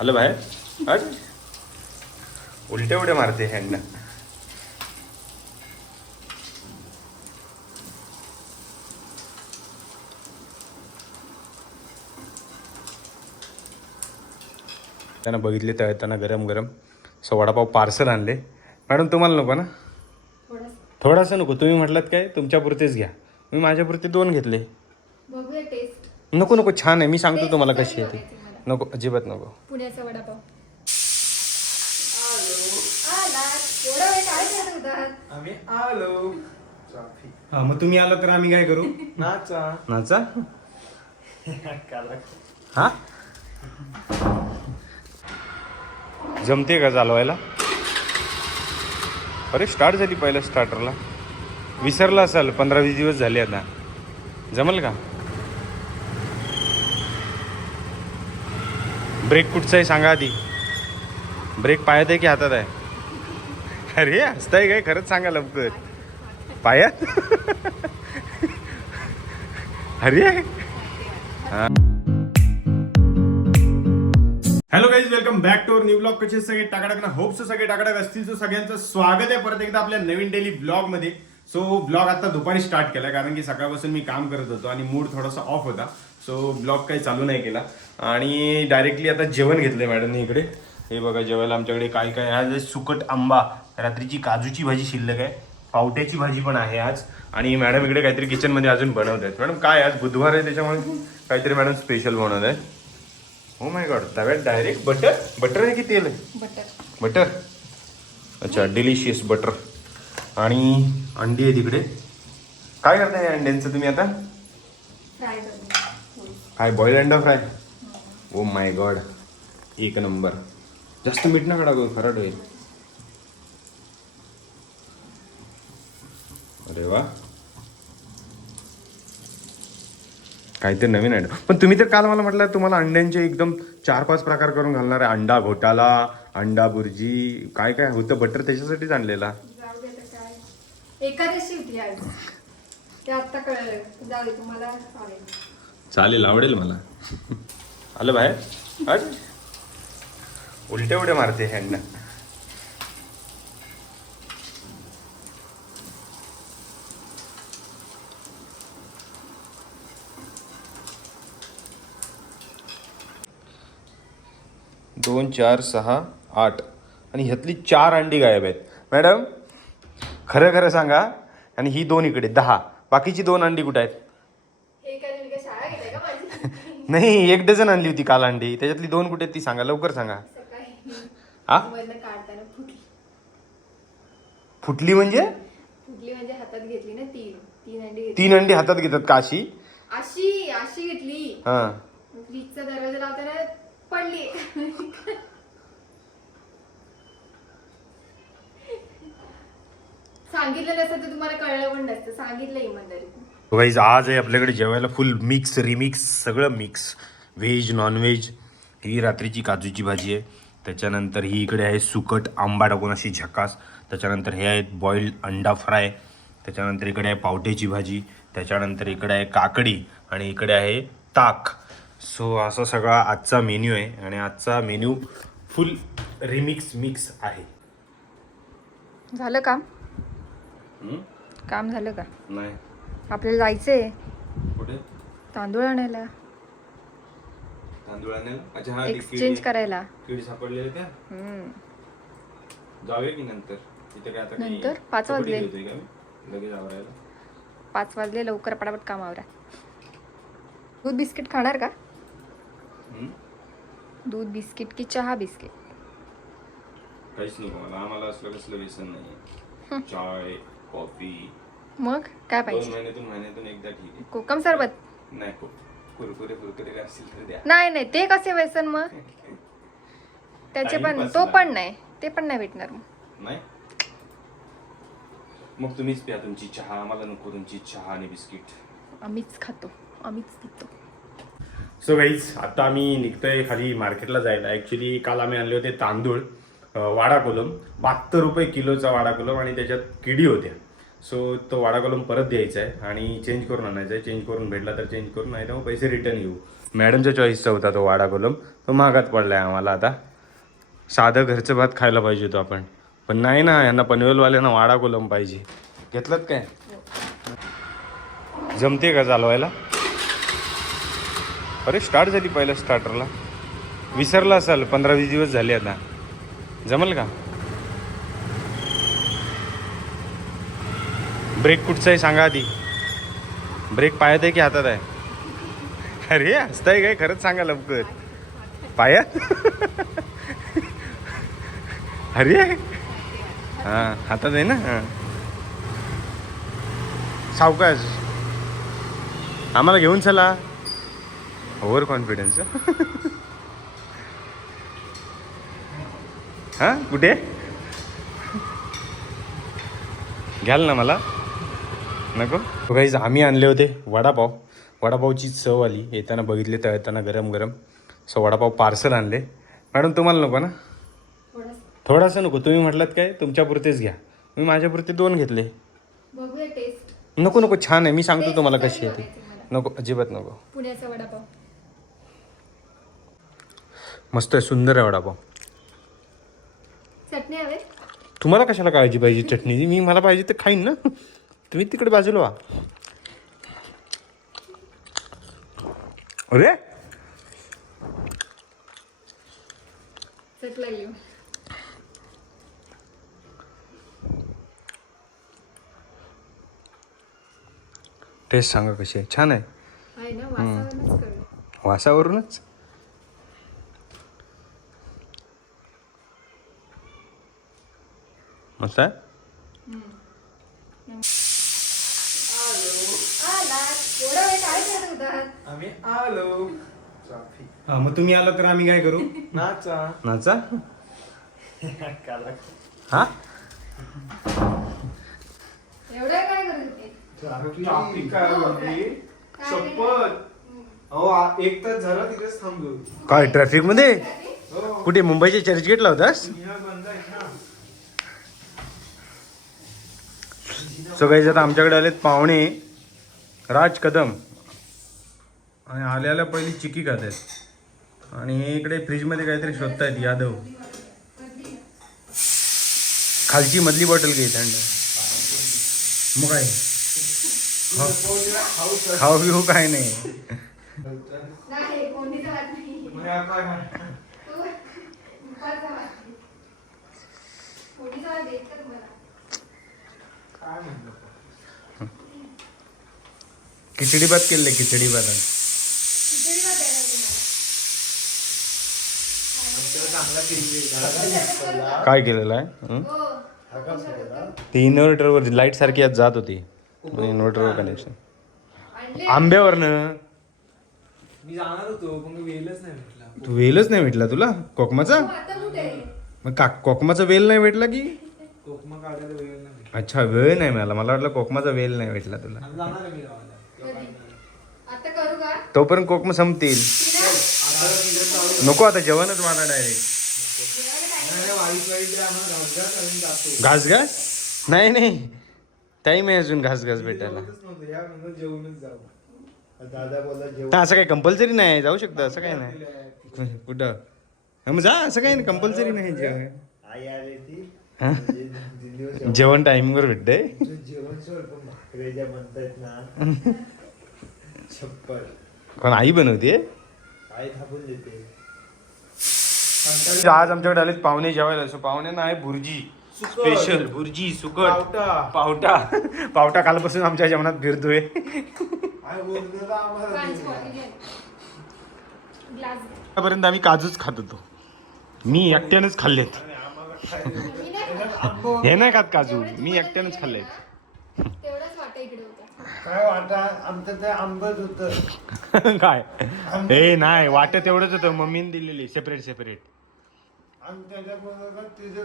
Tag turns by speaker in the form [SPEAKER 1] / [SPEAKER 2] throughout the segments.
[SPEAKER 1] आलं बाहेर. हट. उलट्या उड्या मारते हँड त्यांना बघितले तळताना गरम गरम सो वडापाव पार्सल आणले. मॅडम तुम्हाला नको ना? थोडासा नको. तुम्ही म्हटलात काय? तुमच्यापुरतेच घ्या. मी माझ्यापुरते दोन घेतले. नको नको. छान आहे. मी सांगतो तुम्हाला
[SPEAKER 2] कशी
[SPEAKER 1] आहे ती. नको अजिबात नको.
[SPEAKER 2] पुण्याचा वडापाव.
[SPEAKER 3] आम्ही आलो.
[SPEAKER 1] हा मग तुम्ही आला तर आम्ही काय करू?
[SPEAKER 3] नाचा.
[SPEAKER 1] नाचा? हा? जमते का चालवायला? अरे स्टार्ट झाली पहिल्या स्टार्टरला विसरला असाल पंधरा वीस दिवस झाले आता. जमल का? ब्रेक कुठचा आहे सांगा आधी. ब्रेक पायात आहे की हातात आहे? अरे हसताय काय? खरंच सांगा लवकर. पायात? अरे. Hello guys welcome back to our new blog कसे सगळे टाकाटाक ना? होप्स सगळे टाकाटाक असतील. सगळ्यांचं स्वागत आहे परत एकदा आपल्या नवीन डेली ब्लॉगमध्ये. सो ब्लॉग आता दुपारी स्टार्ट केला कारण की सकाळपासून मी काम करत होतो आणि मूड थोडासा ऑफ होता. सो ब्लॉग काही चालू नाही केला. आणि डायरेक्टली आता जेवण घेतलंय मॅडमने इकडे. हे बघा जेवायला आमच्याकडे काय काय आज आहे सुकट आंबा रात्रीची काजूची भाजी शिल्लक आहे. पावट्याची भाजी पण आहे आज. आणि मॅडम इकडे काहीतरी किचनमध्ये अजून बनवत आहेत. मॅडम काय आज बुधवार आहे त्याच्यामुळे काहीतरी मॅडम स्पेशल बनवत आहे हो माय गॉड तव्यात डायरेक्ट बटर बटर आहे की तेल आहे?
[SPEAKER 2] बटर
[SPEAKER 1] बटर अच्छा डिलिशियस बटर आणि अंडी आहे तिकडे काय करताय अंड्यांचं तुम्ही आता? काय बॉईल अंडा फ्राय ओ माय गॉड एक नंबर. जास्त मीठ ना काढा गं, खराट होईल. अरे वा. काहीतरी नवीन आहे. पण तुम्ही तर काल मला म्हटलं तुम्हाला अंड्यांचे एकदम चार पाच प्रकार करून घालणार आहे. अंडा घोटाला अंडा बुर्जी काय काय होतं? बटर त्याच्यासाठीच आणलेला.
[SPEAKER 2] एकादशी होती आज. ते कळलं. जाऊ तुम्हाला चालेल
[SPEAKER 1] आवडेल मला. आलं बाहेर? हट उलटे उड्या मारते ह्यांना. दोन चार सहा आठ. आणि ह्यातली चार अंडी गायब आहेत. मॅडम खरं खरं सांगा आणि ही दोन इकडे दहा. बाकीची दोन अंडी कुठे आहेत
[SPEAKER 2] हे काय तुम्ही काय शाळा घेताय का माझी
[SPEAKER 1] नाही एक डझन आणली होती काल अंडी. त्याच्यातली दोन कुठे ती सांगा लवकर सांगा. हा?
[SPEAKER 2] फुटली.
[SPEAKER 1] म्हणजे?
[SPEAKER 2] फुटली म्हणजे हातात घेतली ना तीन. तीन अंडी
[SPEAKER 1] तीन अंडी हातात घेतात का अशी?
[SPEAKER 2] अशी अशी घेतली.
[SPEAKER 1] हा.
[SPEAKER 2] फ्रीजचा दरवाजा लावताना पडली. सांगितलं नसतं तर तुम्हाला कळलं पण नसतं. सांगितलं इमानदारी
[SPEAKER 1] वाईज आज आहे आपल्याकडे जेवायला फुल मिक्स रिमिक्स सगळं मिक्स व्हेज नॉनव्हेज ही रात्रीची काजूची भाजी आहे. त्याच्यानंतर ही इकडे आहे सुकट आंबा टाकून अशी झकास. त्याच्यानंतर हे आहेत बॉइल्ड अंडा फ्राय त्याच्यानंतर इकडे आहे पावट्याची भाजी. त्याच्यानंतर इकडे आहे काकडी आणि इकडे आहे ताक. सो असा सगळा आजचा मेन्यू आहे आणि आजचा मेन्यू फुल रिमिक्स मिक्स आहे.
[SPEAKER 2] झालं काम? काम झालं का?
[SPEAKER 1] नाही.
[SPEAKER 2] आपल्याला जायचंय.
[SPEAKER 1] कुठे?
[SPEAKER 2] तांदूळ आणायला.
[SPEAKER 1] तांदूळ आणायला? अच्छा हा
[SPEAKER 2] एक्सचेंज करायला.
[SPEAKER 1] किडी सापडलेले त्या. जाऊया की नंतर? तिथे काय आता
[SPEAKER 2] नंतर? पाच वाजले.
[SPEAKER 1] लगेच आवरायला
[SPEAKER 2] पाच वाजले लवकर पटापट कामावर दूध बिस्किट खाणार का? दूध बिस्किट की चहा बिस्किट?
[SPEAKER 1] काहीच नको मला. आम्हाला असलं कसलं व्यसन नाही चाय कॉफी
[SPEAKER 2] मग काय
[SPEAKER 1] दोन
[SPEAKER 2] पाहिजे?
[SPEAKER 1] महिन्यातून महिन्यातून एकदा ठीक आहे.
[SPEAKER 2] कोकम सरबत?
[SPEAKER 1] नाही को- कुरकुरे कुरकुरे काय असतील तर द्या.
[SPEAKER 2] नाही नाही ते कसे व्यसन मग? त्याचे पण
[SPEAKER 1] Timepass
[SPEAKER 2] तो. पण नाही ते पण नाही भेटणार मग.
[SPEAKER 1] नाही? मग तुम्हीच प्या तुमची चहा आम्हाला नको तुमची चहा आणि बिस्किट.
[SPEAKER 2] आम्हीच खातो आम्हीच पितो.
[SPEAKER 1] सो गाईज आता आम्ही निघतोय खाली मार्केटला जायला. ॲक्च्युली काल आम्ही आणले होते तांदूळ अं, वाडा कोलम. बहात्तर रुपये किलोचा वाडा कोलम आणि त्याच्यात किडी होत्या. सो तो वाडा कोलम परत द्यायचा आहे आणि चेंज करून आणायचा आहे. चेंज करून भेटला तर चेंज करून नाही तर मग पैसे रिटर्न घेऊ मॅडमच्या चॉईसचा होता तो वाडा कोलम तो महागात पडला आहे आम्हाला आता. साधं घरचं भात खायला पाहिजे होतो आपण. पण नाही ना यांना पनवेलवाल्यांना वाडा कोलम पाहिजे. घेतलं काय? जमते का चालवायला? अरे स्टार्ट झाली पहिल्या स्टार्टरला विसरला असाल पंधरा वीस दिवस झाले आता. जमल का? ब्रेक कुठचा आहे सांगा आधी. ब्रेक पायात आहे की हातात आहे? अरे हसताय काय? खरंच सांगा लवकर. पायात? अरे हां हातात आहे ना? हां. सावकाश. आम्हाला घेऊन चला. ओव्हर कॉन्फिडन्स हां कुठे? घ्याल ना मला. नको काहीच आम्ही आणले होते वडापाव. वडापावची चव आली. येताना बघितले तळताना गरम गरम. सो वडापाव पार्सल आणले. मॅडम तुम्हाला नको ना?
[SPEAKER 2] थोडस
[SPEAKER 1] नको. तुम्ही म्हटलात काय? तुमच्यापुरतेच घ्या. मी माझ्यापुरते दोन घेतले. नको नको. छान आहे. मी सांगतो तुम्हाला कशी आहे ती. नको. अजिबात नको.
[SPEAKER 2] पुण्याचा वडापाव.
[SPEAKER 1] मस्त आहे. सुंदर आहे वडापाव.
[SPEAKER 2] चटणी
[SPEAKER 1] तुम्हाला कशाला काळजी पाहिजे चटणीची? मी मला पाहिजे तर खाईन ना. तुम्ही तिकडे बाजूला व्हा अरे?
[SPEAKER 2] चट लागली
[SPEAKER 1] टेस्ट सांगा कशी आहे. छान आहे.
[SPEAKER 2] आहे ना वासावरूनच कळलं.
[SPEAKER 1] वासावरूनच? मस्त आहे
[SPEAKER 2] आला एवढा वेळ काय करत होता
[SPEAKER 3] आम्ही आलो.
[SPEAKER 1] हा मग तुम्ही आला तर आम्ही काय करू?
[SPEAKER 3] नाचा.
[SPEAKER 1] नाचा? हा?
[SPEAKER 2] एवढं काय करत होते?
[SPEAKER 3] ट्राफिक काय म्हणते
[SPEAKER 2] काय
[SPEAKER 3] शपथ. अहो आ- एक तास झाला तिकडेच थांबलो.
[SPEAKER 1] काय ट्रॅफिकमध्ये
[SPEAKER 3] हो.
[SPEAKER 1] कुठे मुंबईच्या चर्चगेटला होतास?
[SPEAKER 3] जिना बंद आहे ना.
[SPEAKER 1] सो काही आता आमच्याकडे आलेत पाहुणे. राज कदम. आणि आल्याला पहिली चिकी खात आहेत आणि इकडे फ्रीजमध्ये काहीतरी शोधतायत यादव. खालची मधली बॉटल घे थंड. मग काय? खाऊ- खाऊ बिऊ काय नाही. खिचडी भात केले खिचडी भात
[SPEAKER 2] खिचडी भात द्यायला तुम्हाला
[SPEAKER 1] काय केलेलं आहे? ती इन्व्हर्टरवर लाइट सारखी आज जात होती. इन्व्हर्टरवर कनेक्शन आंब्यावरनं?
[SPEAKER 3] मी जाणार होतो पण वेळच नाही भेटला.
[SPEAKER 1] तू वेलच नाही भेटला तुला? कोकमाचा?
[SPEAKER 2] हो, आता कुठे आहे?
[SPEAKER 1] मग का कोकमाचा वेल नाही भेटला की? अच्छा वेळ नाही मिळाला. मला वाटलं कोकमाचा वेल नाही भेटला तुला.
[SPEAKER 3] आम्ही जाणार आहे मी गावाला.
[SPEAKER 2] कधी? आता करू का?
[SPEAKER 1] तोपर्यंत कोकम संपतील. नको आता जेवणच मला डायरेक्ट घास घास नाही नाही. टाईम आहे अजून घास घास भेटायला. तर असं काही कंपल्सरी नाही जाऊ शकतं असं काही नाही. कुठं? मग जा असं काही नाही कंपल्सरी नाही जेवण.
[SPEAKER 4] आई आली ती
[SPEAKER 1] जेवण टायमिंगवर भेटतंय?
[SPEAKER 4] जेवण पण
[SPEAKER 1] आई बनवते?
[SPEAKER 4] आई थापून देते.
[SPEAKER 1] आज आमच्याकडे आलेत पाहुणे जेवायला. सो पाहुण्यांना आहे भुर्जी. स्पेशल भुर्जी सुकट.
[SPEAKER 3] पावटा.
[SPEAKER 1] पावटा. पावटा कालपासून आमच्या जेवणात फिरतोय. आतापर्यंत आम्ही काजूच खात होतो. मी एकट्यानेच खाल्लेत. हे नाही खात काजू. मी एकट्यानेच खाल्लेत.
[SPEAKER 2] तेवढंच वाटा इकडे होता.
[SPEAKER 4] काय वाटा आमचं ते आंबट होत.
[SPEAKER 1] काय? हे नाही वाटत एवढंच होतं. मम्मीने दिलेली सेपरेट सेपरेट
[SPEAKER 4] आणि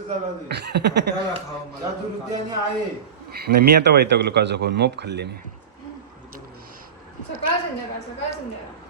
[SPEAKER 4] झाला
[SPEAKER 3] मला.
[SPEAKER 4] आहे.
[SPEAKER 1] नाही मी आता वैतागलो काजू खाऊन मोप खाल्ले मी.
[SPEAKER 2] सकाळ संध्याकाळ सकाळ संध्याकाळ.